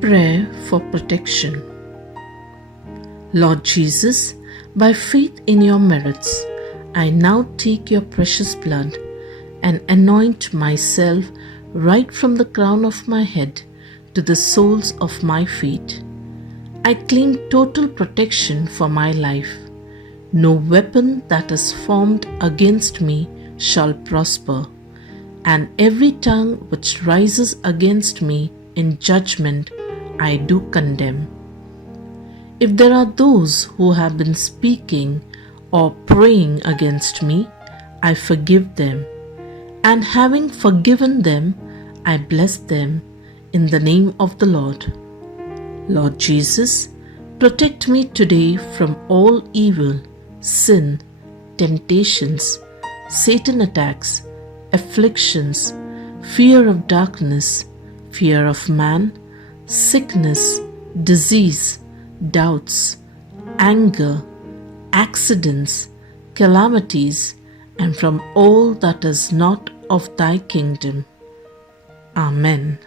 Prayer for protection. Lord Jesus, by faith in your merits, I now take your precious blood and anoint myself right from the crown of my head to the soles of my feet. I claim total protection for my life. No weapon that is formed against me shall prosper, and every tongue which rises against me in judgment I do condemn. If there are those who have been speaking or praying against me, I forgive them, and having forgiven them, I bless them in the name of the Lord. Lord Jesus, protect me today from all evil, sin, temptations, Satan attacks, afflictions, fear of darkness, fear of man, sickness, disease, doubts, anger, accidents, calamities, and from all that is not of thy kingdom. Amen.